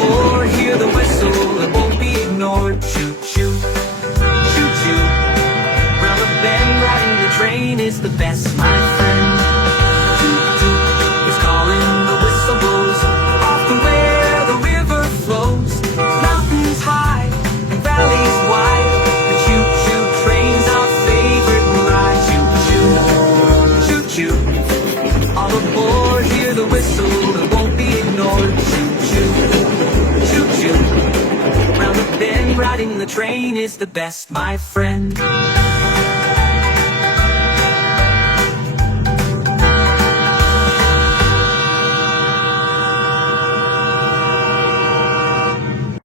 aboard, hear the whistle, it won't be ignored. Choo choo, choo choo. Round the bend, riding the train is the best, my friend. Choo choo, it's calling, the whistle blows. Off to where the river flows. Mountains high and valleys wide. The choo choo train's our favorite ride. Choo choo, choo choo. All aboard, hear the whistle, it won't be ignored. Choo choo, choo choo. Round the bend, riding the train is the best, my friend.